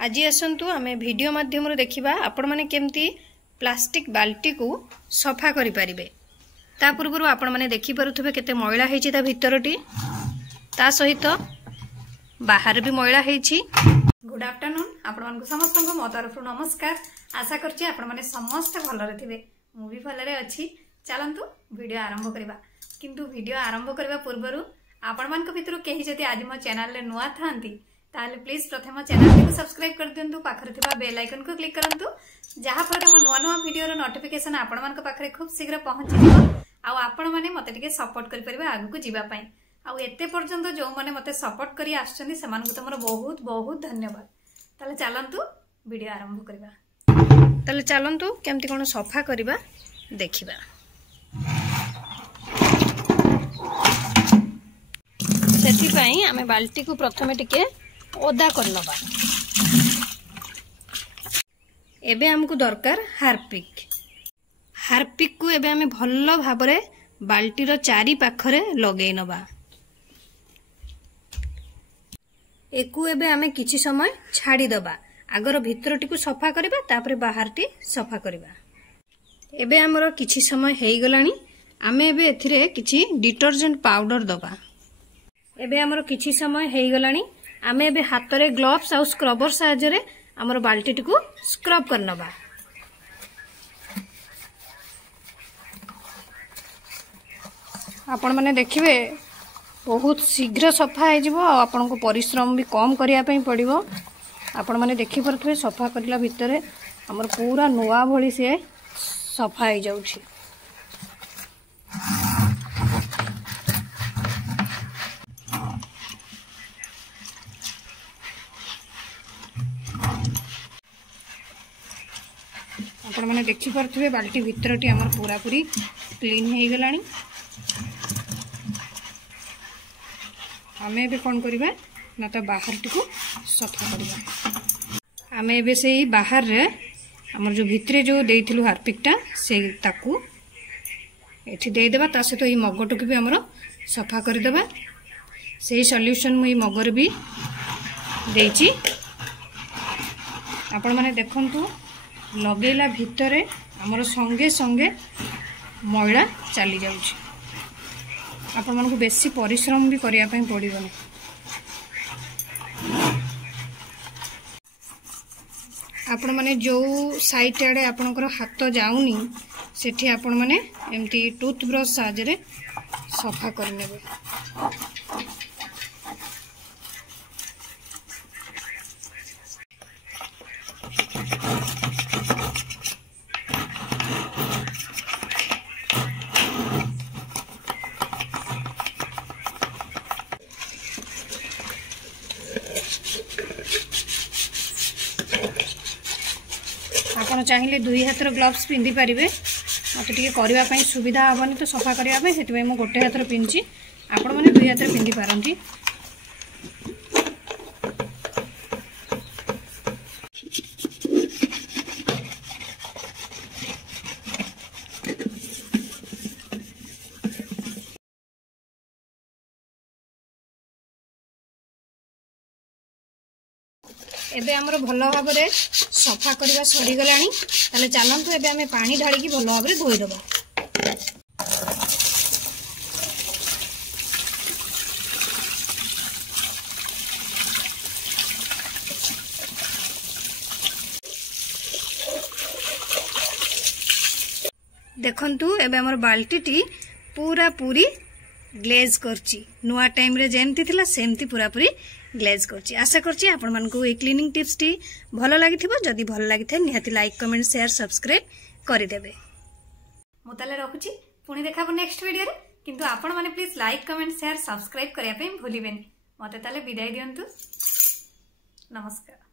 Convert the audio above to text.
आज आसतु आमे वीडियो माध्यम देखिबा आपण माने केमती प्लास्टिक बाल्टी को सफा करि परिबे। ता पूर्व आपण माने देखि परुथबे केते मैला हेछि ता भितरटी, ता सहित बाहर भी मैला हेछि। गुड आफ्टरनून आपण मानकु समस्त को मो तरफ नमस्कार। आशा करछि आपण माने समस्त भलरे थिबे, मु भी भलरे अछि। चलंतु वीडियो आरंभ करबा। किंतु वीडियो आरंभ करबा पूर्वरु आपण मानक भितरु केहि जति आज मो चैनल रे नुआ थांती ताले प्लीज प्रथम चैनल को सब्सक्राइब कर दियंतु, पाखरे थिबा बेल आइकन को क्लिक करंतु, जहा फले मो नुआ नुआ वीडियो रो नोटिफिकेशन आपण मानक पाखरे खूब शीघ्र पहुंची जिवो। आ आपण माने मते टिके सपोर्ट करि परिबा आगु को जिबा पई। आ एते पर्यंत जो माने मते सपोर्ट करी आछछनी समान को तमरो बहुत बहुत धन्यवाद। ताले चलंतु वीडियो आरंभ करबा। ताले चलंतु केमति कोन सफा करबा देखिबा। सेठी पई आमे बाल्टी को प्रथमे टिके ओदा करनबा। एबे हमकु दरकार हार्पिक। हार्पिक को एबे आमे भल्लो भाबरे बाल्टी रो चारी पाखरे लगेई नबा। एकु एबे आमे किछि समय छाडी दबा। आगर भितरटी को सफा करबा, तापरे बाहरटी सफा करबा। एबे हमरो किछि समय हेई गलानी। आमे एबे एथिरे किछि डिटर्जेंट पाउडर दबा। एबे हमरो किछि समय हेई गलानी। आमे एबे हातरे ग्लोव्स आ स्क्रबर साहाय्य रे हमरो बाल्टी को स्क्रब करनबा। आपण माने देखिबे बहुत शीघ्र सफा हे जिवो। आपण को परिश्रम भी कम करिया पई पड़िबो। आपण माने देखि परथबे सफा करला भितरे हमर पूरा नुआ भली से सफा हे जाउछि। आपण माने देखि परथबे बाल्टी भितरटी हमर पूरा पूरी क्लीन हे गलानी। आमे एबे कोन करिबा ना तो बाहर टिको सफा करबा। आमे एबे सेही बाहर रे हमर जो भितरे जो देइथिलु हार्पिकटा से ताकू एठी देइ देबा। ता सहित ई मगटुक भी हमर सफा कर देबा। सेही सॉल्यूशन मु ई मगर भी देइची। आपण माने देखंतु लगेला भितरे हमर संगे संगे मैला चली जाउची। आपण मानकु बेसी परिश्रम भी करिया पई पड़िबो। आपण माने जो साइड आड़े आपनकर हाथ जाउनी सेठी आपण माने एमती टूथब्रश साहाय्य रे सफा कर नेबे। आपण चाहिए दुई हाथर ग्लोव्स पिंधि पारे। मत टे करने सुविधा हेनी तो सफा करने से मुझे गोटे हाथर पिंधि। आपण मैंने दुई हाथर पिंधि पारती। एबे हमरो भलो भाबरे सफा करबा सरी गलानी। ताले चलंतु एबे हमें पानी ढाली की भलो भाबरे धोई दबा। देखंतु एबे हमर बाल्टी टी पूरा पूरी ग्लेज करची। नुआ टाइम रे जेमती थिला सेमती पूरा पूरी ग्लेज करची। आशा करची आपण मानकु ए क्लीनिंग टिप्स टी भलो लागिथिबो। जदी भलो लागिथे निहाती लाइक कमेंट शेयर सब्सक्राइब करि देबे। मु ताले रखुची, पुनी देखाबो नेक्स्ट वीडियो रे। किंतु आपण माने please like comment share subscribe करिया पे भूलिबेनी। मते ताले विदाई दियंतु। नमस्कार।